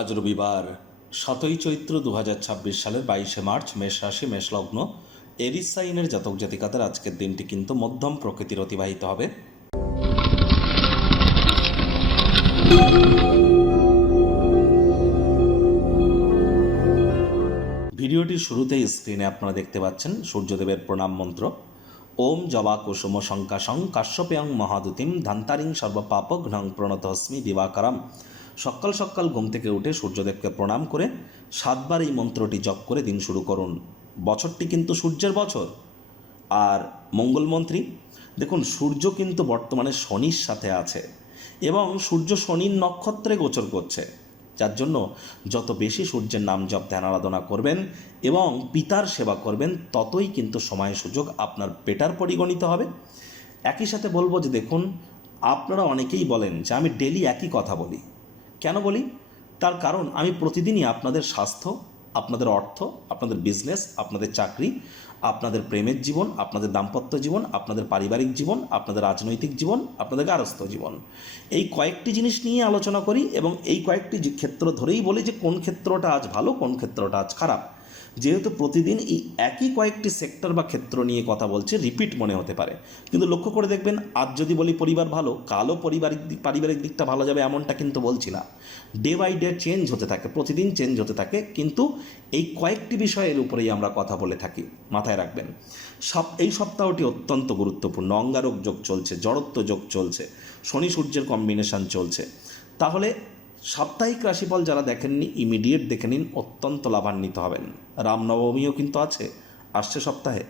আজ রবিবার ৭ই চৈত্র ২০২৬ সালের ২২শে মার্চ, মেষ রাশি, মেষ লগ্ন, এরিস সাইনের জাতক জাতিকাদের আজকের দিনটি কিন্তু মধ্যম প্রকৃতির অতিবাহিত হবে। ভিডিওটির শুরুতেই স্ক্রিনে আপনারা দেখতে পাচ্ছেন সূর্যদেবের প্রণাম মন্ত্র। ওম জবা কুসুম শঙ্কাশং কাশ্যপেয়ং মহাদুতিম ধান্তারিং সর্বপাপঘ্নং প্রণতস্মি দিবাকরম। সকাল সকাল ঘুম থেকে উঠে সূর্যদেবকে প্রণাম করে 7বার এই মন্ত্রটি জপ করে দিন শুরু করুন। বছরটি কিন্তু সূর্যের বছর। আর মঙ্গলমন্ত্রী, দেখুন সূর্য কিন্তু বর্তমানে শনির সাথে আছে এবং সূর্য শনির নক্ষত্রে গোচর করছে, যার জন্য যত বেশি সূর্যের নাম জপ ধ্যান আরাধনা করবেন এবং পিতার সেবা করবেন, ততই কিন্তু সময় সুযোগ আপনার বেটার পরিগণিত হবে। একই সাথে বলবো যে দেখুন, আপনারা অনেকেই বলেন যে আমি ডেলি একই কথা বলি। কেন বলি? তার কারণ আমি প্রতিদিনই আপনাদের স্বাস্থ্য, আপনাদের অর্থ, আপনাদের বিজনেস, আপনাদের চাকরি, আপনাদের প্রেমের জীবন, আপনাদের দাম্পত্য জীবন, আপনাদের পারিবারিক জীবন, আপনাদের রাজনৈতিক জীবন, আপনাদের গার্হস্থ্য জীবন, এই কয়েকটি জিনিস নিয়ে আলোচনা করি এবং এই কয়েকটি ক্ষেত্র ধরেই বলি যে কোন ক্ষেত্রটা আজ ভালো, কোন ক্ষেত্রটা আজ খারাপ। যেহেতু প্রতিদিন এই একই কয়েকটি সেক্টর বা ক্ষেত্র নিয়ে কথা বলছে, রিপিট মনে হতে পারে, কিন্তু লক্ষ্য করে দেখবেন আজ যদি বলি পরিবার ভালো, কালও পারিবারিক দিকটা ভালো যাবে এমনটা কিন্তু বলছি না। ডে বাই ডে চেঞ্জ হতে থাকে, প্রতিদিন চেঞ্জ হতে থাকে, কিন্তু এই কয়েকটি বিষয়ের উপরেই আমরা কথা বলে থাকি, মাথায় রাখবেন। এই সপ্তাহটি অত্যন্ত গুরুত্বপূর্ণ। অঙ্গারক যোগ চলছে, জড়ত্ব যোগ চলছে, শনি সূর্যের কম্বিনেশন চলছে। তাহলে সাপ্তাহিক রাশিফল যারা দেখেননি, ইমিডিয়েট দেখে নিন, অত্যন্ত লাভান্বিত হবেন। রামনবমীও কিন্তু আসছে সপ্তাহে।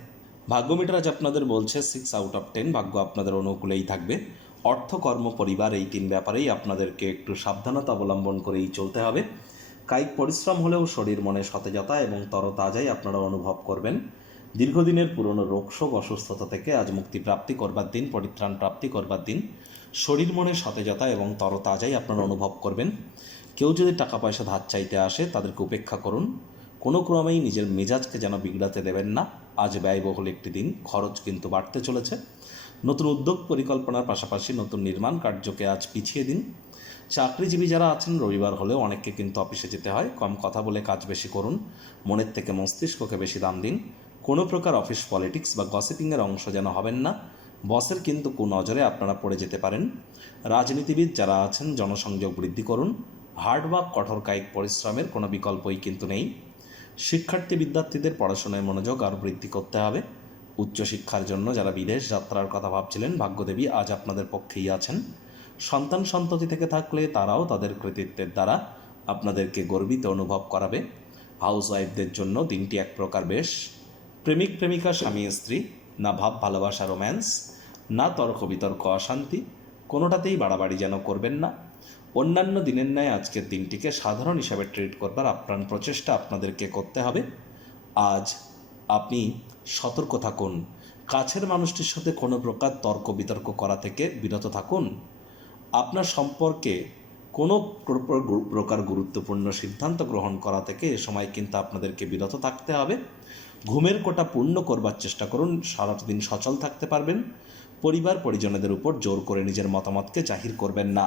ভাগ্য মিটার আজ আপনাদের বলছে 6 আউট অফ 10, ভাগ্য আপনাদের অনুকূলেই থাকবে। অর্থ, কর্ম, পরিবার, এই 3 ব্যাপারেই আপনাদেরকে একটু সাবধানতা অবলম্বন করেই চলতে হবে। কায়িক পরিশ্রম হলেও শরীর মনে সতেজতা এবং তরতাজাই আপনারা অনুভব করবেন। দীর্ঘদিনের পুরনো রোগশোক, অসুস্থতা থেকে আজ মুক্তি প্রাপ্তি করবার দিন, পরিত্রাণ প্রাপ্তি করবার দিন। শরীর মনে সতেজতা এবং তরতাজাই আপনারা অনুভব করবেন। কেউ যদি টাকা পয়সা ধার চাইতে আসে, তাদেরকে উপেক্ষা করুন। কোনো ক্রমেই নিজের মেজাজকে যেন বিগড়াতে দেবেন না। আজ ব্যয়বহুল একটি দিন, খরচ কিন্তু বাড়তে চলেছে। নতুন উদ্যোগ পরিকল্পনার পাশাপাশি নতুন নির্মাণ কার্যকে আজ পিছিয়ে দিন। চাকরিজীবী যারা আছেন, রবিবার হলেও অনেককে কিন্তু অফিসে যেতে হয়, কম কথা বলে কাজ বেশি করুন। মনের থেকে মস্তিষ্ককে বেশি দাম দিন। কোনো প্রকার অফিস পলিটিক্স বা গসিপিংয়ের অংশ যেন হবেন না। বসের কিন্তু কুনজরে আপনারা পড়ে যেতে পারেন। রাজনীতিবিদ যারা আছেন, জনসংযোগ বৃদ্ধি করুন। হার্ডওয়ার্ক, কঠোর কায়িক পরিশ্রমের কোনো বিকল্পই কিন্তু নেই। শিক্ষার্থী বিদ্যার্থীদের পড়াশোনায় মনোযোগ আরও বৃদ্ধি করতে হবে। উচ্চশিক্ষার জন্য যারা বিদেশ যাত্রার কথা ভাবছিলেন, ভাগ্যদেবী আজ আপনাদের পক্ষেই আছেন। সন্তান সন্ততি থেকে থাকলে তারাও তাদের কৃতিত্বের দ্বারা আপনাদেরকে গর্বিত অনুভব করাবে। হাউসওয়াইফদের জন্য দিনটি এক প্রকার বেশ। প্রেমিক প্রেমিকা, স্বামী স্ত্রী, না ভাব ভালোবাসা রোম্যান্স, না তর্ক বিতর্ক অশান্তি, কোনোটাতেই বাড়াবাড়ি যেন করবেন না। অন্যান্য দিনের ন্যায় আজকের দিনটিকে সাধারণ হিসাবে ট্রিট করবার আপ্রাণ প্রচেষ্টা আপনাদেরকে করতে হবে। আজ আপনি সতর্ক থাকুন। কাছের মানুষটির সাথে কোনো প্রকার তর্ক বিতর্ক করা থেকে বিরত থাকুন। আপনার সম্পর্কে কোনো প্রকার গুরুত্বপূর্ণ সিদ্ধান্ত গ্রহণ করা থেকে এ সময় কিন্তু আপনাদেরকে বিরত থাকতে হবে। ঘুমের কোটা পূর্ণ করবার চেষ্টা করুন, সারাটা দিন সচল থাকতে পারবেন। পরিবার পরিজনদের উপর জোর করে নিজের মতামতকে জাহির করবেন না।